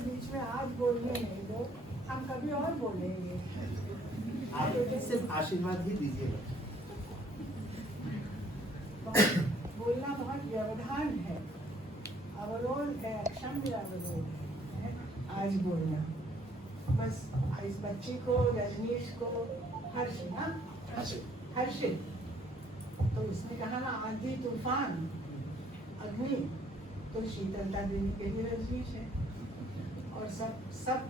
बीच में आज बोलने नहीं दो, हम कभी और बोलेंगे। आप सिर्फ आशीर्वाद ही दीजिए। बोलना बहुत व्यवधान है, अवरोध है, क्षम्य अवरोध है आज बोलना। बस इस बच्ची को, रजनीश को हर्षित तो उसने कहा ना, आंधी तूफान अग्नि, तो शीतलता देने के लिए रजनीश है, और सब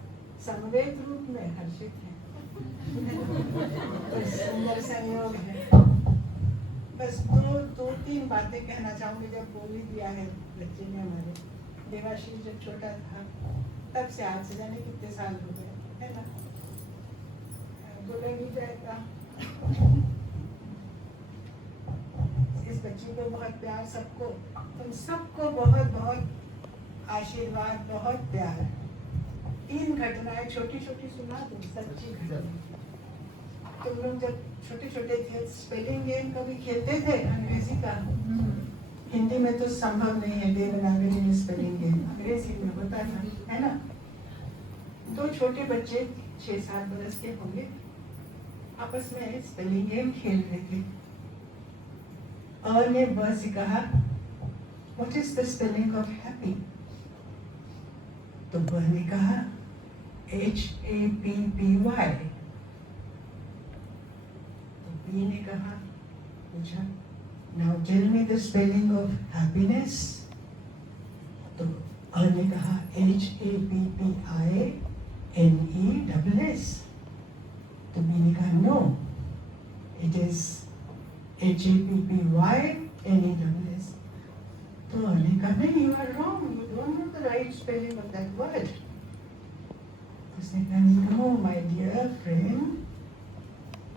समवेत रूप में हर्षित है। तो सुंदर संयोग है। बस दो तीन बातें कहना चाहूंगी। जब बोल ही दिया है बच्चे ने हमारे, देवाशीष जब छोटा था तब से आज से जाने कितने साल हो गए, है ना, बोलेंगी जाएगा। इस बच्ची को बहुत प्यार, सबको, तुम सबको बहुत बहुत आशीर्वाद, बहुत प्यार। 3 घटनाएं छोटी छोटी सुना दो, सच्ची घटना। तुम लोग जब छोटे छोटे थे स्पेलिंग गेम कभी खेलते थे अंग्रेजी का? हिंदी में तो संभव नहीं है देवनागरी में स्पेलिंग गेम, अंग्रेजी में होता है ना। 2 छोटे बच्चे 6-7 बरस के होंगे, आपस में स्पेलिंग गेम खेल रहे थे। और ने ब से कहा, what is the spelling of happy? तो ब ने कहा HAPPY। तो बी ने कहा, पूछा, now tell me the spelling of happiness. तो अ ने कहा HAPPINESS। तो बी ने कहा, नो, इट इज HAPPYNESS। तो अ ने कहा, नहीं, you are wrong, you don't know the right spelling of that word. उसने कहा, no my dear friend,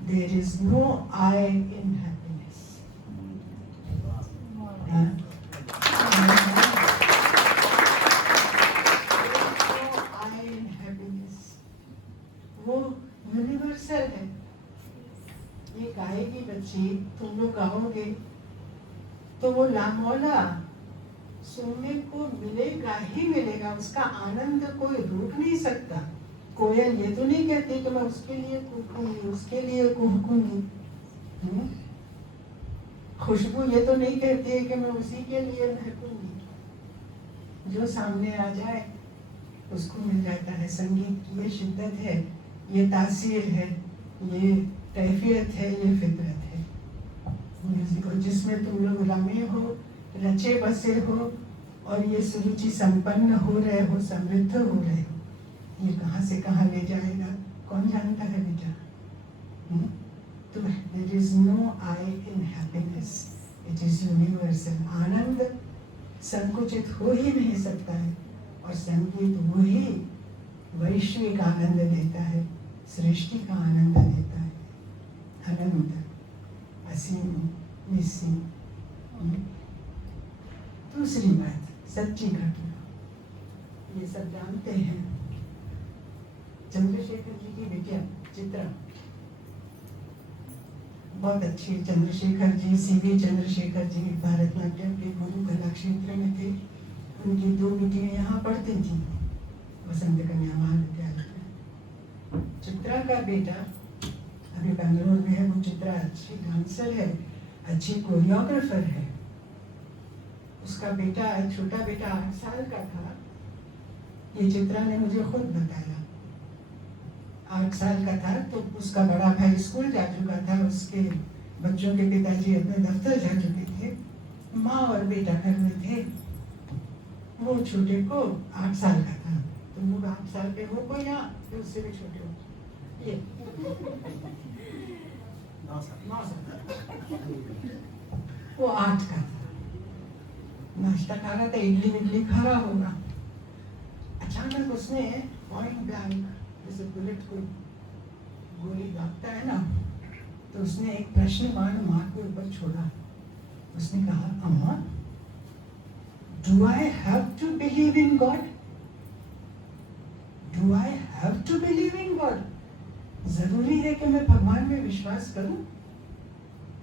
there is no I in happiness. वो यूनिवर्सल है। ये गाएगी बच्ची, तुम लोग गाओगे तो वो लामौला सुनने को मिलेगा ही मिलेगा, उसका आनंद कोई रोक नहीं सकता। कोयल ये तो नहीं कहती कि मैं उसके लिए कूकूंगी, उसके लिए कुहकूंगी। खुशबू ये तो नहीं कहती है कि मैं उसी के लिए महकूंगी। जो सामने आ जाए उसको मिल जाता है। संगीत की ये शिद्दत है, ये तासीर है, ये कैफियत है, ये फितरत है म्यूजिक, और जिसमें तुम लोग रमे हो, रचे बसे हो, और ये सुरुचि संपन्न हो रहे हो, समृद्ध हो रहे हो। ये कहाँ से कहाँ ले जाएगा कौन जानता है बेटा। तो there is no I in happiness, it is universal. आनंद संकुचित हो ही नहीं सकता है, और संगीत वही वैश्विक आनंद देता है, सृष्टि का आनंद देता है, अनंत, असीम, निसीम। दूसरी बात, सच्ची घटना, ये सब जानते हैं। चंद्रशेखर जी की बेटिया चित्रा बहुत अच्छी, चंद्रशेखर जी, सीवी चंद्रशेखर जी भारतनाट्यम के गुरु कला क्षेत्र में थे। उनकी 2 बेटियां यहाँ पढ़ती थी वसंत कन्या महाविद्यालय में। चित्रा का बेटा अभी बेंगलोर में है। वो चित्रा अच्छी डांसर है, अच्छी कोरियोग्राफर है। उसका बेटा, छोटा बेटा 8 साल का था। ये चित्रा ने मुझे खुद बताया। 8 साल का था तो उसका बड़ा भाई स्कूल जा चुका था, उसके बच्चों के पिताजी अपने दफ्तर जा चुके थे, माँ और बेटा घर में थे। वो छोटे को 8 साल का था। तुम लोग 8 साल के हो कोई, यहाँ फिर उससे भी छोटे हो, ये 9 साल। वो 8 का था। नाश्ता खा रहा था, इडली विडली खा रहा होगा। अचानक उसने पॉइंट ब्लैंक, जैसे बुलेट को गोली दागता है ना, तो उसने एक प्रश्न मां के ऊपर छोड़ा। उसने कहा, अम्मा, do I have to believe in God? Do I have to believe in God? जरूरी है कि मैं भगवान में विश्वास करूं?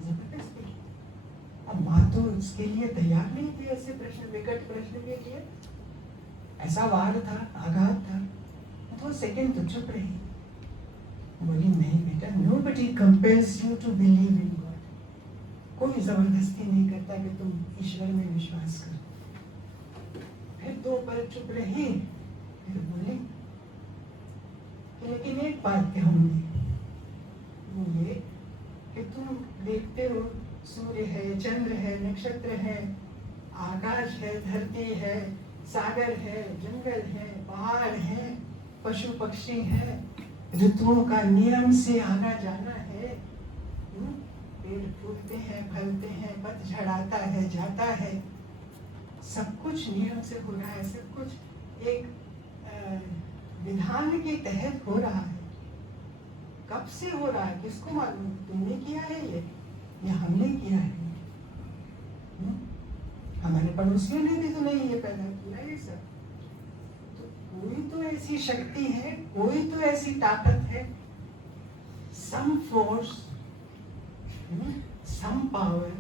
जबरदस्ती। अब माँ तो उसके लिए तैयार नहीं थी, ऐसे प्रश्न, विकट प्रश्न के लिए। ऐसा वार था, आघात था। 2 सेकंड तो चुप रही। बोली नहीं बेटा, nobody compels you to believe in God. कोई जबरदस्ती नहीं करता कि तुम ईश्वर में विश्वास करो। फिर 2 पल चुप रही, फिर बोली लेकिन एक बात कहूंगी, वो ये कि तुम देखते हो सूर्य है, चंद्र है, नक्षत्र है, आकाश है, धरती है, सागर है, जंगल है, पहाड़ है, पशु पक्षी है, ऋतुओं का नियम से आना जाना है। पेड़ फूलते हैं, फलते हैं, पतझड़ आता है, जाता है, सब कुछ नियम से हो रहा है, सब कुछ एक विधान के तहत हो रहा है। कब से हो रहा है किसको मालूम? तुमने किया है ये या हमने किया है? हमारे पड़ोसियों ने भी तो नहीं ये पैदा किया ये सब। तो कोई तो ऐसी शक्ति है, कोई तो ऐसी ताकत है, some force, some power,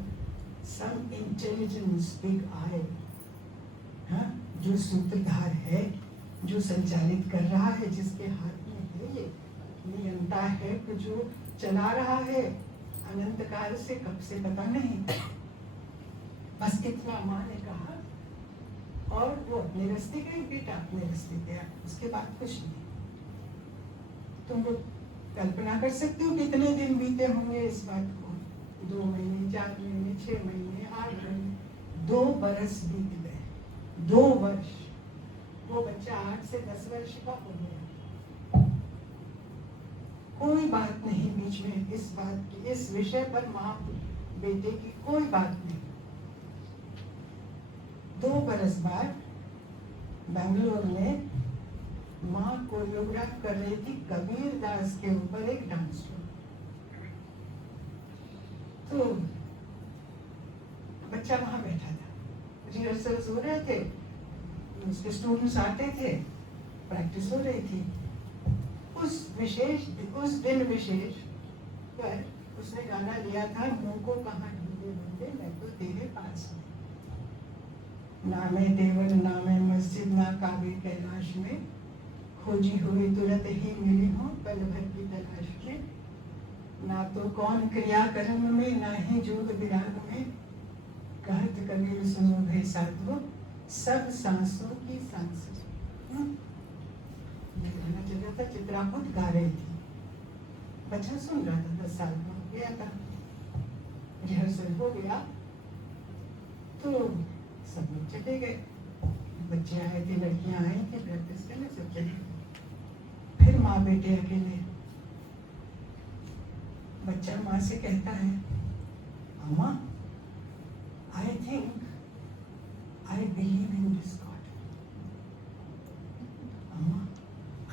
some intelligence, big I, जो सूत्रधार है, जो संचालित कर रहा है, जिसके हाथ में है ये नियंता है, कि जो चला रहा है अनंत काल से, कब से पता नहीं। बस इतना माँ ने कहा और वो अपने रास्ते गए, बेटा अपने रास्ते गया, उसके बाद कुछ नहीं। तुम लोग कल्पना कर सकते हो कितने दिन बीते होंगे इस बात को? 2 महीने, 4 महीने, 6 महीने, 8 महीने, 2 बरस बीत गए, 2 वर्ष। वो बच्चा 8 से 10 वर्ष का हो गया। कोई बात नहीं बीच में इस बात की, इस विषय पर माँ बेटे की कोई बात नहीं। 2 बरस बाद बेंगलोर में माँ कोरियोग्राफ कर रही थी कबीर दास के ऊपर एक डांस शो। तो बच्चा वहां बैठा था, रिहर्सल्स हो रहे थे, उसके स्टूडेंट्स आते थे, प्रैक्टिस हो रही थी। उस दिन विशेष पर उसने गाना लिया था, मुंह को कहाँ ढूंढे ढूंढे, मैं तो तेरे पास हूँ। ना मैं देवर, ना मैं मस्जिद, ना काबे कैलाश में, खोजी हुई तुरंत ही मिली हूँ पल भर की तलाश में। ना तो कौन क्रिया कर्म में, ना ही जोग विराग में, कहत कबीर सुनो भय साधो, सब सांसों की सांस। ये गाना चल रहा था, चित्रा खुद गा रही थी, बच्चा सुन रहा था, 10 साल का हो गया था। रिहर्सल हो गया तो सब लोग चले गए, बच्चे आए थे, लड़कियां आई थी प्रैक्टिस करने, सब चले गए। फिर माँ बेटे अकेले। बच्चा माँ से कहता है, अम्मा, I think I believe in this God. Amma,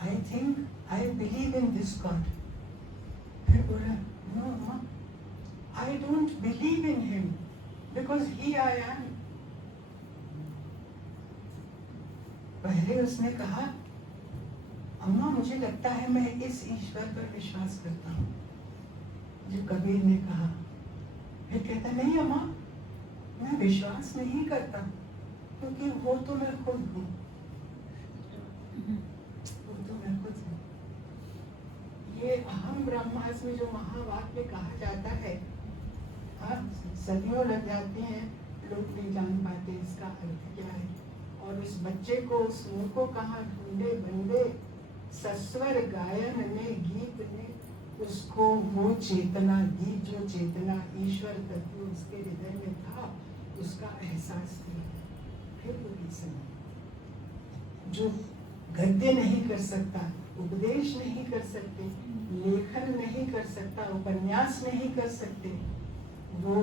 I think I believe in this God. फिर बोला, no Amma, I don't believe in him because he I am. पहले उसने कहा, अम्मा मुझे लगता है मैं इस ईश्वर पर विश्वास करता हूँ, जो कबीर ने कहा। फिर कहता, नहीं अम्मा, मैं विश्वास नहीं करता, क्योंकि वो तो मैं खुद हूँ, वो तो मैं खुद हूँ। ये अहम ब्रह्मास्मि में जो महावाक्य कहा जाता है, सदियों लग जाते हैं, लोग नहीं जान पाते इसका अर्थ क्या है। और उस बच्चे को, उस मुँह को कहाँ ढूंढे बंदे, सस्वर गायन ने, गीत ने उसको वो चेतना दी, जो चेतना ईश्वर तत्व उसके हृदय में था, उसका एहसास किया। फिर वो किसी जो गद्य नहीं कर सकता, उपदेश नहीं कर सकते, लेखन नहीं कर सकता, उपन्यास नहीं कर सकते, वो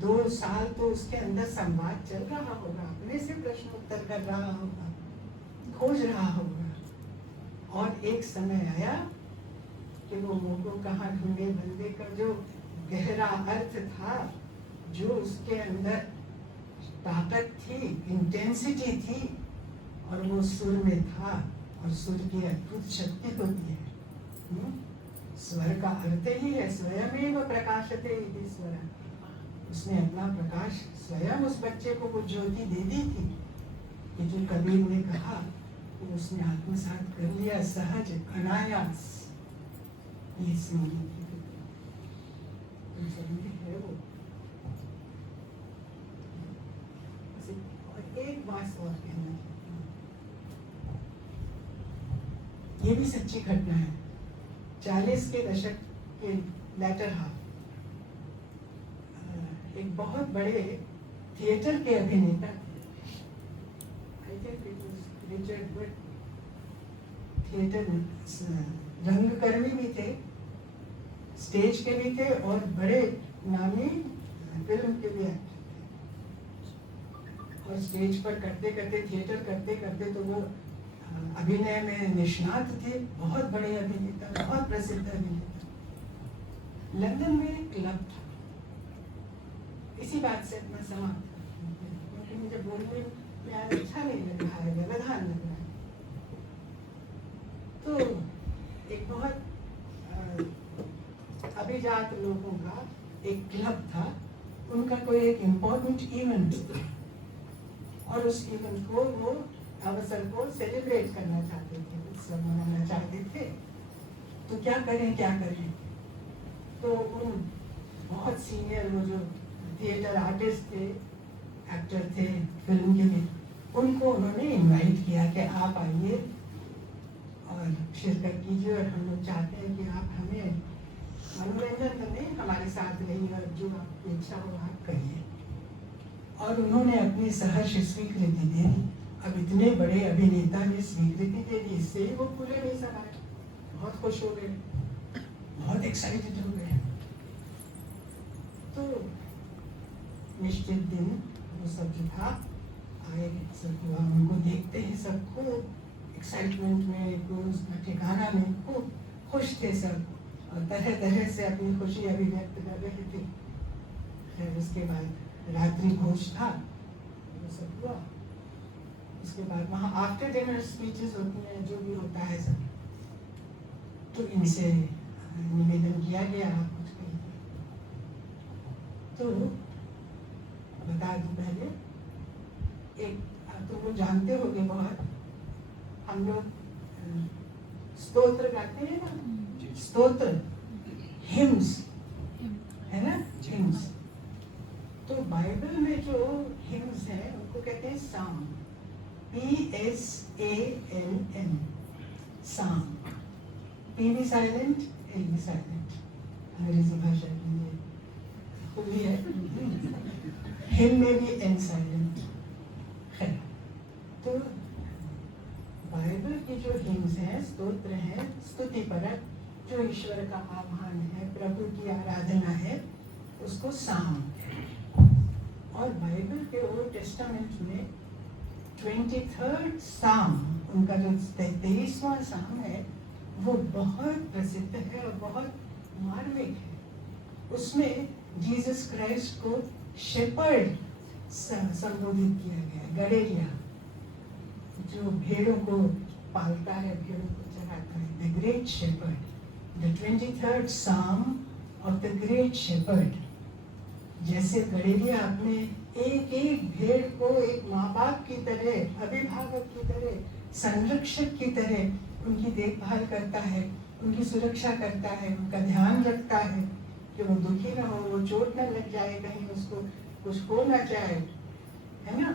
2 साल तो उसके अंदर संवाद चल रहा होगा, अपने से प्रश्न उत्तर कर रहा होगा, खोज रहा होगा। और एक समय आया कि वो मुँह को कहाँ ढूंढे बंदे का जो गहरा अर्थ था, जो उसके अंदर ताकत थी, इंटेंसिटी थी, और वो सुर में था। और सुर की अद्भुत शक्ति होती है। स्वर का अर्थ ही है स्वयमेव प्रकाशते इति स्वर। उसने अपना प्रकाश स्वयं उस बच्चे को वो ज्योति दे दी थी। कि जो कबीर ने कहा वो उसने आत्मसात कर लिया सहज अनायास। ये संगीत की तुम संगीत है वो। और एक बात और कहना चाहती हूँ, ये भी सच्ची घटना है। 40 के दशक के लैटर हाफ एक बहुत बड़े थिएटर के अभिनेता थे। I think it was Richard but, theatre रंगकर्मी भी थे, स्टेज के भी थे और बड़े नामी फिल्म के भी एक्टर थे। और स्टेज पर करते करते, थिएटर करते करते तो वो अभिनय में निष्णात थे, बहुत बड़े अभिनेता, बहुत प्रसिद्ध अभिनेता। लंदन में एक क्लब था। इसी बात से अपना समाप्त करते हैं, क्योंकि मुझे बोलने में अच्छा नहीं लग रहा है, व्यवधान लग रहा है। तो एक बहुत अभिजात लोगों का एक क्लब था, उनका कोई एक इम्पोर्टेंट इवेंट था और उस इवेंट को, वो अवसर को सेलिब्रेट करना चाहते थे, उत्सव मनाना चाहते थे। तो क्या करें। तो उन बहुत सीनियर वो जो थिएटर आर्टिस्ट थे, एक्टर थे फिल्म के लिए, उनको उन्होंने इनवाइट किया कि आप आइए और शिरकत कीजिए और हम लोग चाहते हैं कि आप हमें मनोरंजन करने हमारे साथ रहिए और जो आपकी इच्छा हो आप करिए। और उन्होंने अपनी सहर्ष स्वीकृति दे दी। अब इतने बड़े अभिनेता ने स्वीकृति दे दी, इससे ही वो पूरे नहीं समाये, बहुत खुश हो गए, बहुत एक्साइटेड हो गए। तो निश्चित दिन वो सब जो था आए, सब हुआ, उनको देखते ही सब खूब एक्साइटमेंट में, उसका ठिकाना नहीं, खूब खुश थे सब और तरह तरह से अपनी खुशी अभिव्यक्त कर रहे थे। फिर उसके बाद रात्रि भोज था, वो सब हुआ। उसके बाद वहाँ आफ्टर डिनर स्पीचेस होती हैं, जो भी होता है सब। तो इनसे निवेदन किया गया, आप कुछ कहिए। तो बता दूं पहले, एक तो वो जानते होंगे बहुत, हम लोग स्तोत्र गाते हैं ना, स्तोत्र, हिम्स है ना, हिम्स। तो बाइबल में जो हिम्स है उनको कहते हैं साम, PSALM, साम। P भी साइलेंट, L भी साइलेंट, अंग्रेजी भाषा के लिए खुली है। हिम में भी N साइलेंट है। तो बाइबल की जो हिम्स हैं, स्तोत्र हैं, स्तुति परक, जो ईश्वर का आह्वान है, प्रभु की आराधना है, उसको साम है। और बाइबल के ओल्ड टेस्टामेंट में 23rd साम, उनका जो 23वां साम है, वो बहुत प्रसिद्ध है और बहुत मार्मिक है। उसमें जीसस क्राइस्ट को शेपर्ड संबोधित किया गया, गड़ेरिया, जो भेड़ों को पालता है, भेड़ों को चराता है, the great shepherd, the 23rd psalm of the great shepherd. जैसे गड़ेरिया अपने एक एक भेड़ को एक माँ बाप की तरह, अभिभावक की तरह, संरक्षक की तरह उनकी देखभाल करता है, उनकी सुरक्षा करता है, उनका ध्यान रखता है कि वो दुखी ना हो, वो चोट ना लग जाए, कहीं उसको कुछ हो ना जाए, है ना।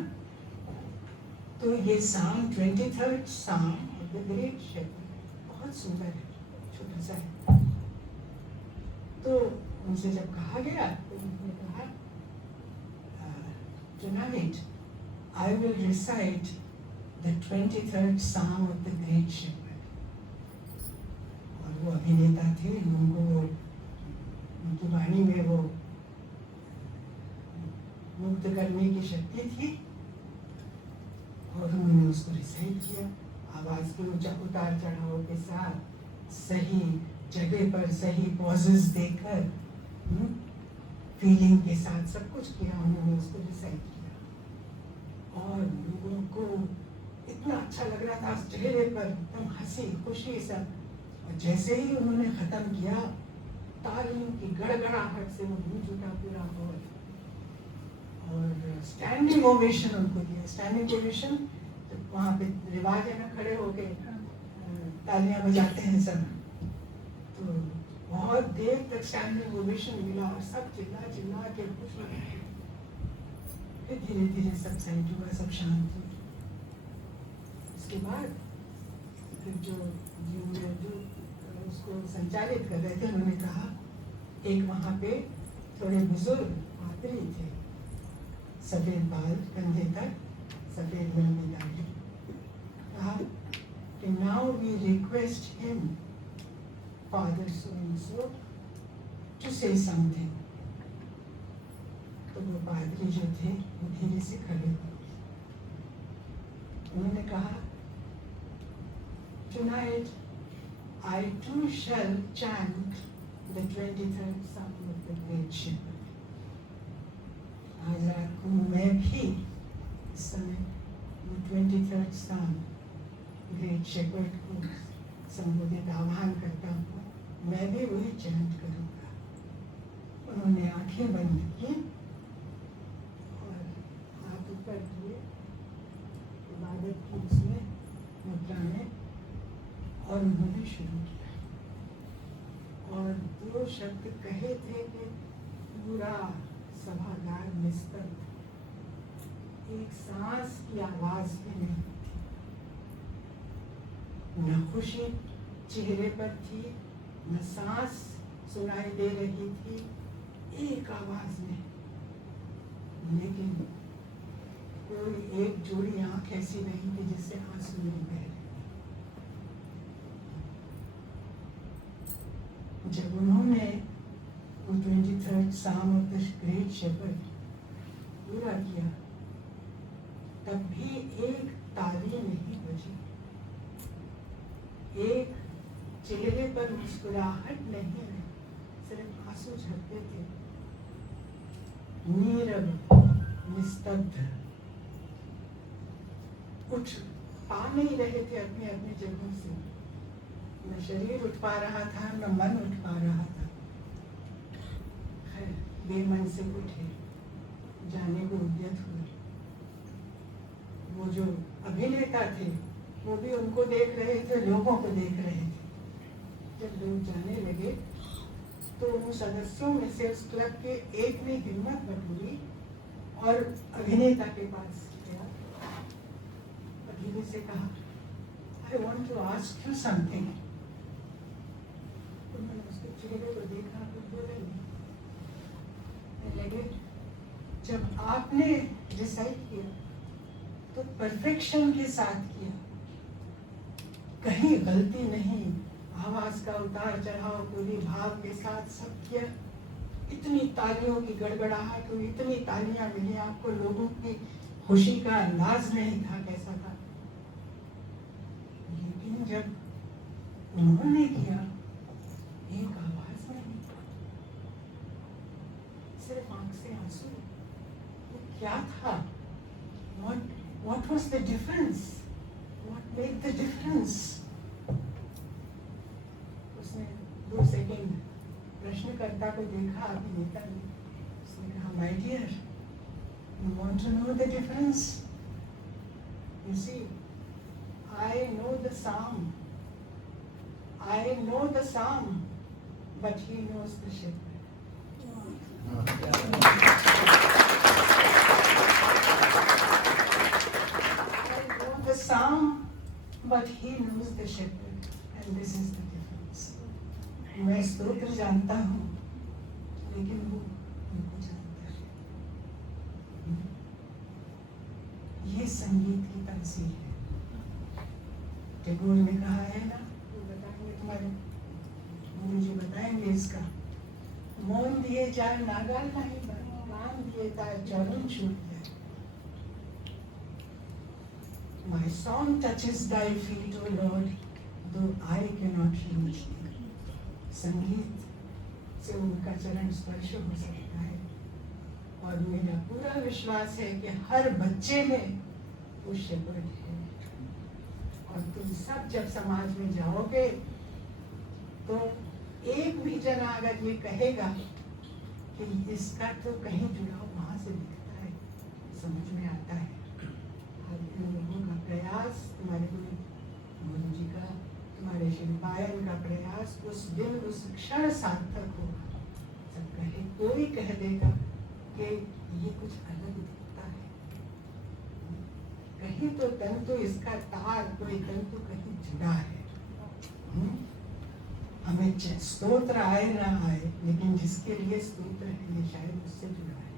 तो ये साम 23rd psalm of the great shepherd बहुत सुंदर है, छोटा सा है। तो उनसे जब कहा गया तो उन्होंने कहा, tonight I will recite the 23rd Psalm of the Great Shepherd. और वो अभिनेता थे, उनको उनकी वाणी में वो मुक्त करने की शक्ति थी और उन्होंने उसको रिसाइट किया आवाज के उतार चढ़ाव के साथ, सही जगह पर सही पॉजेस देकर, फीलिंग के साथ सब कुछ किया उन्होंने, उसको रिसाइट किया। और लोगों को इतना अच्छा लग रहा था, चेहरे पर एकदम हंसी खुशी सब। और जैसे ही उन्होंने खत्म किया, तालियों की गड़गड़ाहट से वो गूंज उठा पूरा हॉल और स्टैंडिंग ओवेशन उनको दिया। स्टैंडिंग ओवेशन वहाँ पे रिवाज है ना, खड़े होके तालियां बजाते हैं सब। तो बहुत देर तक स्टैंडिंग ओवेशन मिला और सब चिल्ला चिल्ला के खुश हो गए। फिर धीरे धीरे सब साइड हुआ, सब शांत हो। उसके बाद फिर जो उसको संचालित कर रहे थे उन्होंने कहा, एक वहाँ पे थोड़े बुजुर्ग पादरी थे, सफेद बाल कंधे तक, सफेद लंबी दाढ़ी, कहा कि now we request him father so and so to say something. तो वो पादरी जो थे वो धीरे से खड़े हुए। उन्होंने कहा, tonight I too shall chant the 23rd Psalm of the Great Shepherd. आज रात को मैं भी इस समय वो 23rd Psalm ग्रेट शेपर्ड को संबोधित आह्वान करता हूँ, मैं भी वही चैंट करूँगा। उन्होंने आंखें बंद की और हाथ ऊपर किए, इबादत की उसमें मुद्रा में, और उन्होंने शुरू किया। और 2 शब्द कहे थे कि पूरा सभागार निस्तब्ध, एक सांस की आवाज भी नहीं थी, न खुशी चेहरे पर थी, न सांस सुनाई दे रही थी, एक आवाज में। लेकिन कोई एक जोड़ी आंख ऐसी नहीं थी जिससे आंसू नहीं बह रहे। जब उन्होंने वो 23rd Psalm of the Great Shepherd पूरा किया, तब भी एक ताली नहीं बजी, एक चेहरे पर मुस्कुराहट नहीं आई, सिर्फ आंसू झरते थे, नीरव निस्तब्ध, उठ पा नहीं रहे थे अपने अपने जगहों से। न शरीर उठ पा रहा था, न मन उठ पा रहा था। खैर बेमन से उठे, जाने को उद्यत हुए। वो जो अभिनेता थे वो भी उनको देख रहे थे, लोगों को देख रहे थे। जब लोग जाने लगे तो उन सदस्यों में से उस क्लब के एक ने हिम्मत बटोरी और अभिनेता के पास गया, धीरे से कहा, I want to ask you something. उन्होंने उसके चेहरे को देखा तो बोले नहीं। लगे जब आपने डिसाइड किया तो परफेक्शन के साथ किया, कहीं गलती नहीं, आवाज का उतार चढ़ाव पूरी भाव के साथ सब किया। इतनी तालियों की गड़गड़ाहट हुई, इतनी तालियां मिली आपको, लोगों की खुशी का अंदाज नहीं था कैसा था। लेकिन जब उन्होंने किया, एक आवाज नहीं, सिर्फ आंख से आंसू। वो क्या था? What was the difference? What made the difference? उसने 2 सेकेंड प्रश्नकर्ता को देखा, अभिनेता ने। उसने कहा, My dear, you want to know the difference? You see, I know the psalm. I know the psalm, but he knows the shepherd. The psalm, but he knows the shepherd, and this is the difference. मैं स्तोत्र जानता हूँ, लेकिन वो उनको जानता है। ये संगीत की तासीर है। टैगोर ने कहा है ना, वो बताएंगे, तुम्हारे गुरुजी बताएंगे इसका। मौन दिए चाहे नागाल नहीं बने, गान दिए चाहे चरण छूट जाए। My song touches thy feet, O Lord, though I cannot reach thee. संगीत से उनका चरण स्पर्श हो सकता है, और मेरा पूरा विश्वास है कि हर बच्चे में वो शेपर्ड है। और तुम सब जब समाज में जाओगे तो एक भी जना अगर ये कहेगा कि इसका तो कहीं जुड़ाव वहां से दिखता है, समझ में आता है। इन लोगों का प्रयास, तुम्हारे गुरु जी का, तुम्हारे श्री पायल का प्रयास उस दिन उस क्षण सार्थक होगा। सब कहे, कोई कह देगा कि ये कुछ अलग दिखता है, कहीं तो तंतु इसका तार, कोई तंतु कहीं जुड़ा है। हमें स्तोत्र आए ना आए, लेकिन जिसके लिए स्तोत्र है ये शायद उससे जुड़ा है।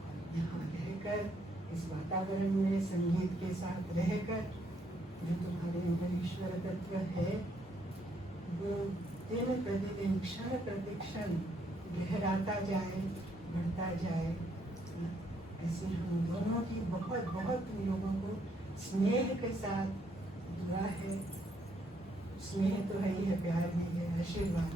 और यहाँ रहकर इस वातावरण में संगीत के साथ रहकर जो तुम्हारे अंदर ईश्वर तत्व है वो दिन प्रतिदिन क्षण प्रतिक्षण गहराता जाए, बढ़ता जाए। ऐसे हम दोनों की बहुत बहुत तुम लोगों को स्नेह के साथ दुआ है। स्नेह तो है ही है, प्यार भी है, आशीर्वाद